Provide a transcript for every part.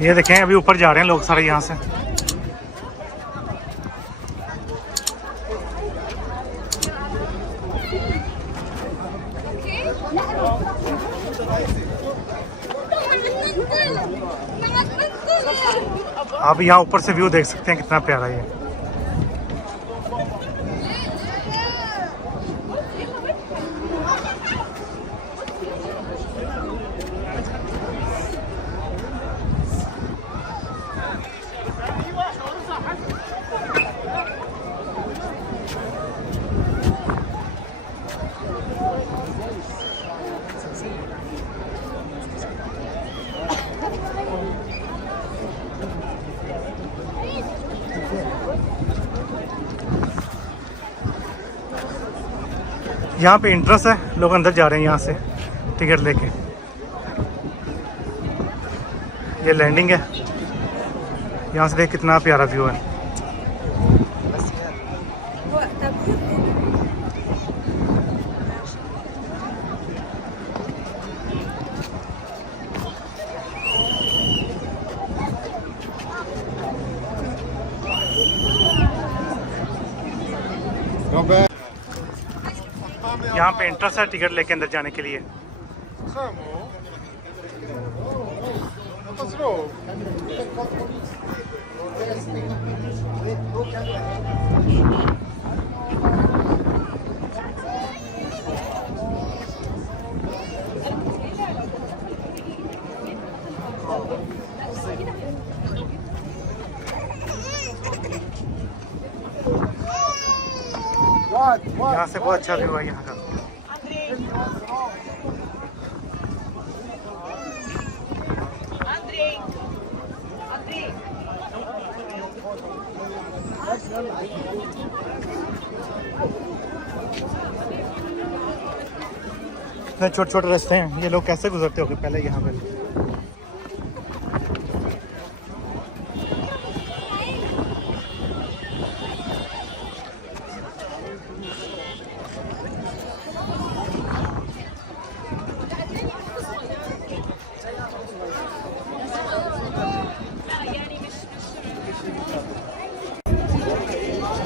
ये देखें अभी ऊपर जा रहे हैं लोग सारे यहाँ से। आप यहाँ ऊपर से व्यू देख सकते हैं कितना प्यारा है। यहाँ पे एंट्रेंस है, लोग अंदर जा रहे हैं यहाँ से टिकट लेके। ये लैंडिंग है, यहाँ से देख कितना प्यारा व्यू है। यहाँ पे एंट्रेंस है टिकट लेके अंदर जाने के लिए। यहाँ से बहुत अच्छा व्यू है यहाँ का। इतने छोटे छोटे रास्ते हैं, ये लोग कैसे गुजरते होंगे पहले यहाँ पे।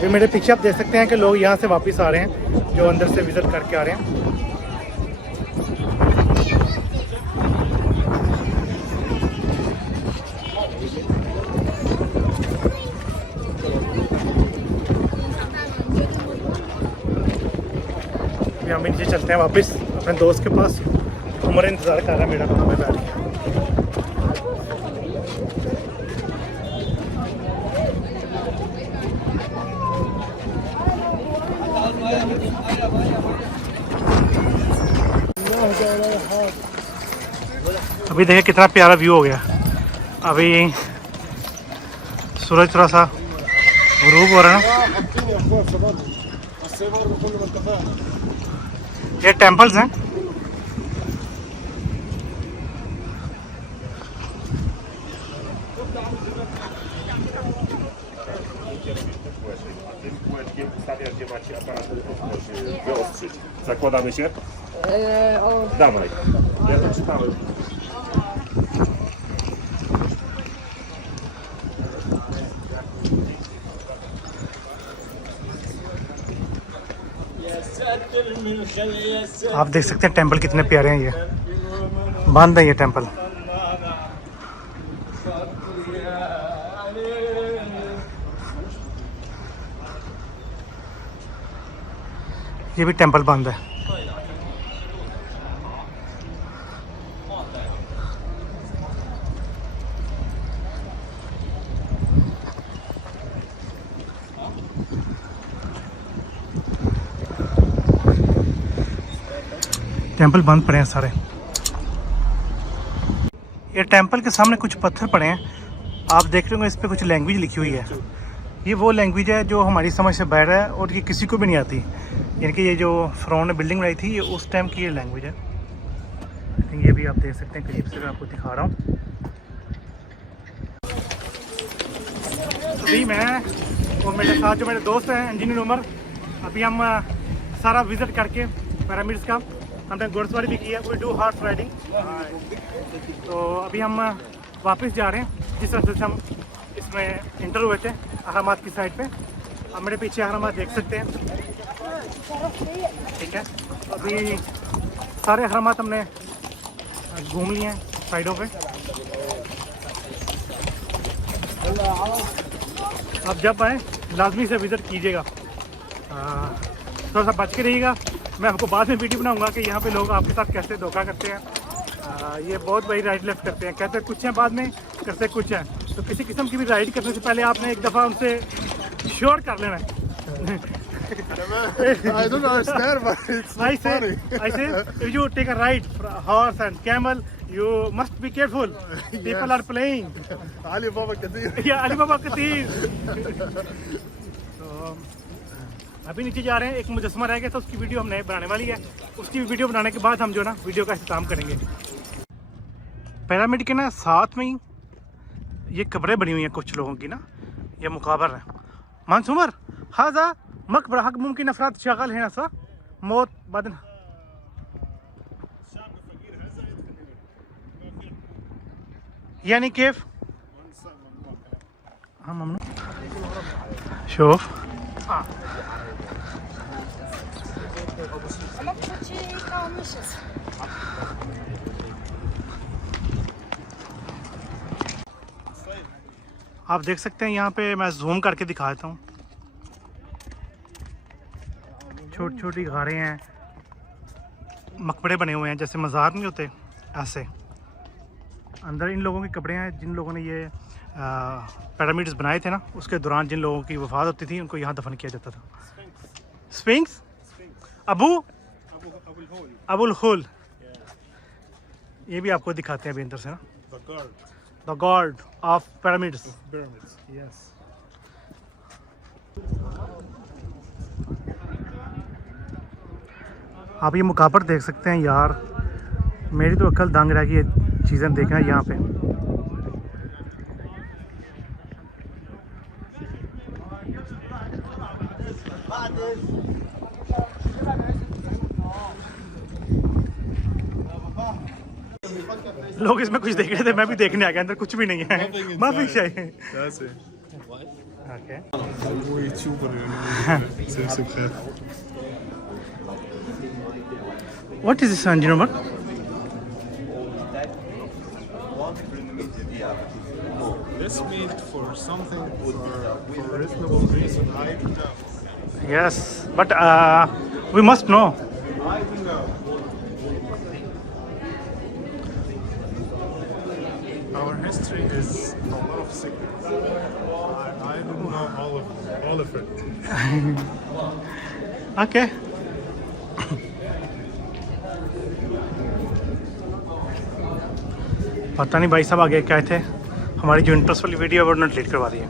ये मेरे पीछे आप देख सकते हैं कि लोग यहाँ से वापस आ रहे हैं जो अंदर से विजिट करके आ रहे हैं। अभी हम नीचे चलते हैं वापस अपने दोस्त के पास। उमर इंतज़ार कर रहा है मेरा, कहाँ पे बैठ गया। अभी देखिए कितना प्यारा व्यू हो गया। अभी सूरज थोड़ा सा गुरूब हो रहा है। ये टेम्पल्स हैं। Zakładamy się? Dawaj. Ja to czytałem. आप देख सकते हैं टेंपल कितने प्यारे हैं। ये बंद है ये टेंपल। ये भी टेंपल बंद है। टेंपल बंद पड़े हैं सारे। ये टेंपल के सामने कुछ पत्थर पड़े हैं, आप देख रहे होंगे इस पर कुछ लैंग्वेज लिखी हुई है। ये वो लैंग्वेज है जो हमारी समझ से बाहर है और ये किसी को भी नहीं आती। यानी कि ये जो फ़िरौन ने बिल्डिंग बनाई थी ये उस टाइम की ये लैंग्वेज है। ये भी आप देख सकते हैं, करीब से मैं आपको दिखा रहा हूँ। अभी मैं और मेरे साथ जो मेरे दोस्त हैं इंजीनियर उमर, अभी हम सारा विज़िट करके पिरामिड्स का हमने घुड़सवारी भी की है। We do horse riding. तो अभी हम वापस जा रहे हैं। जिस रास्ते से हम इसमें इंटर हुए थे अहरामात की साइड पे। अब मेरे पीछे अहरामात देख सकते हैं, ठीक है। अभी सारे अहरामात हमने घूम लिए हैं साइडों पे। आप जब आए लाजमी से विज़िट कीजिएगा, थोड़ा सा बच के रहिएगा। मैं आपको बाद में वीडियो बनाऊंगा कि यहाँ पे लोग आपके साथ कैसे धोखा करते हैं। ये बहुत बड़ी राइड लेफ्ट करते हैं, कहते कुछ हैं बाद में करते कुछ हैं। तो किसी किस्म की भी राइड करने से पहले आपने एक दफ़ा उनसे श्योर कर लेना है। I don't understand, but it's I say, funny. if you take a ride for a horse and camel, you must be careful. People are playing. Alibaba Kadir. या अलीबाबा कतीर। तो अभी नीचे जा रहे हैं, एक मुजस्समा रह गया था, उसकी वीडियो हमने बनाने वाली है। उसकी वीडियो बनाने के बाद हम जो ना वीडियो का इख्तिताम करेंगे। पिरामिड के ना साथ में ही ये कब्रें बनी हुई हैं कुछ लोगों की ना, ये मुकाबर है। मानसूमर हाजा मकबरा हक मुमकिन अफराद शगल है ना सा मौत बदन यानी केफ हाँ ममनू शोफ आप देख सकते हैं यहाँ पे मैं जूम करके दिखाता हूँ। छोटी छोटी गारें हैं, मकबरे बने हुए हैं जैसे मज़ार नहीं होते ऐसे। अंदर इन लोगों के कपड़े हैं जिन लोगों ने ये पिरामिड्स बनाए थे ना, उसके दौरान जिन लोगों की वफात होती थी उनको यहाँ दफन किया जाता था। स्फिंक्स अबुल होल, ये भी आपको दिखाते हैं अभी अंदर से ना। The God of pyramids. Yes. आप ये मुकाबर देख सकते हैं यार, मेरी तो अक्ल दंग रह गई ये चीज़ें देखना यहाँ पे। लोग इसमें कुछ देख रहे थे, मैं भी देखने आ गया, अंदर कुछ भी नहीं है। माफी चाहिए। What is this, Anjinobar? This meant for something for a reasonable reason. I don't know. Yes, but we must know. I don't know. Our history is a lot of secrets. I don't know all of it. Okay. पता नहीं भाई साहब आगे क्या थे, हमारी जो interest वाली वीडियो है वो डिलीट करवा दी है।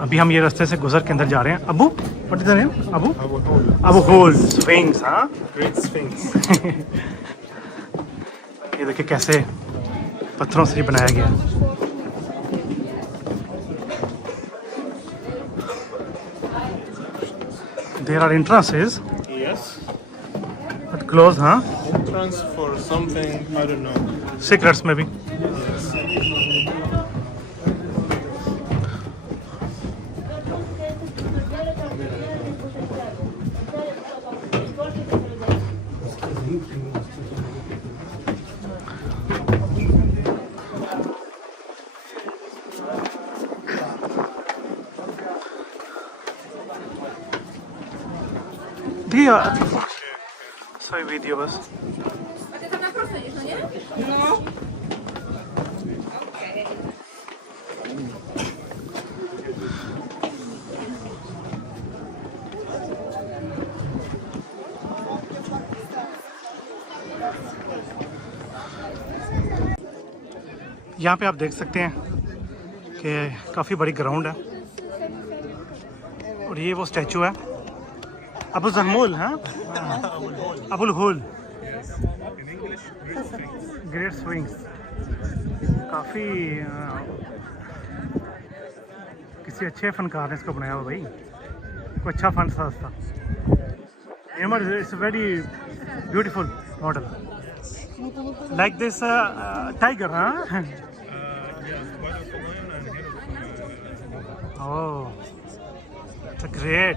अभी हम ये रास्ते से गुजर के अंदर जा रहे हैं। Abu what is the name? Abu Hol Sphinx. हाँ, Great Sphinx. ये देखिए कैसे पत्थरों से बनाया गया है। There are entrances, Yes. but closed, huh? Entrance for something I don't know. Secrets maybe. Dia. Soy video bas. A ty tam na prosto idziesz, no nie? No. Okej. यहाँ पे आप देख सकते हैं कि काफ़ी बड़ी ग्राउंड है और ये वो स्टैचू है अबू जहमूल। हाँ, अबुल होल। Great swings. काफ़ी किसी अच्छे फनकार ने इसको बनाया हुआ भाई, कोई अच्छा फन था। Myanmar is a very beautiful model. Like this tiger, huh? Oh, it's great.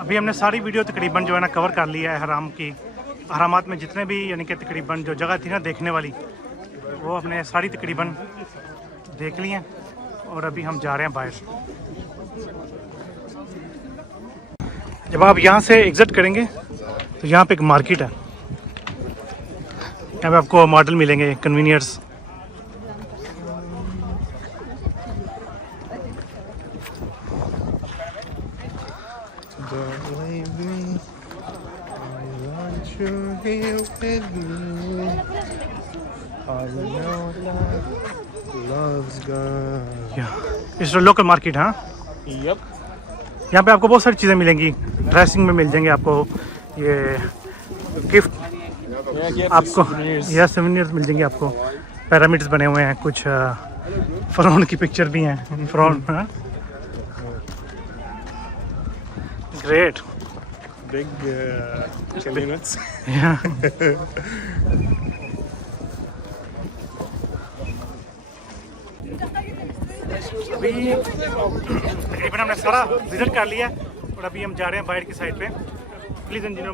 अभी हमने सारी वीडियो तकरीबन जो है ना कवर कर लिया है हराम की हरामात में जितने भी यानी कि तकरीबन जो जगह थी ना देखने वाली वो हमने सारी तकरीबन देख ली हैं और अभी हम जा रहे हैं बाहर। जब आप यहाँ से एग्ज़िट करेंगे तो यहाँ पे एक मार्केट है, यहाँ पे आपको मॉडल मिलेंगे कन्वीनियर्स। इस लोकल मार्केट, हाँ। Yep. यहाँ पे आपको बहुत सारी चीज़ें मिलेंगी, ड्रेसिंग में मिल जाएंगे आपको, ये गिफ्ट आपको या सोवेनिर्स मिल जाएंगे आपको। पिरामिड्स बने हुए हैं, कुछ फ़िरौन की पिक्चर भी हैं, फ़िरौन। हाँ, ग्रेट। Big cabinets. अभी तकरीबन हमने सारा विजिट कर लिया और अभी हम जा रहे हैं बाहर की साइड पे। Please engineer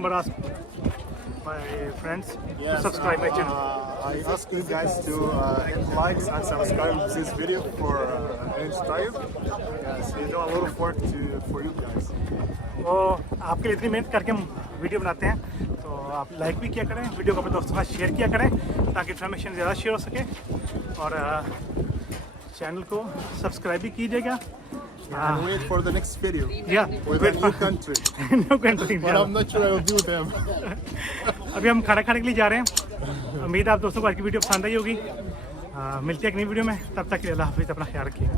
my friends to subscribe my channel. I ask you guys to hit likes and subscribe to this video for Tayyib. Yes, we do a lot of work for you guys. वो आपके लिए इतनी मेहनत करके हम video बनाते हैं, तो आप लाइक भी किया करें, वीडियो को अपने दोस्तों के साथ शेयर किया करें ताकि इन्फॉर्मेशन ज़्यादा शेयर हो सके, और चैनल को सब्सक्राइब भी कीजिएगा। And wait for the next video या with a new country. New country. But I'm not sure I will do them. अभी हम खाना खाने के लिए जा रहे हैं। उम्मीद है आप दोस्तों को आज की वीडियो पसंद आई होगी। मिलते हैं एक नई वीडियो में, तब तक के लिए अल्लाह हाफिज़, अपना ख्याल रखिए।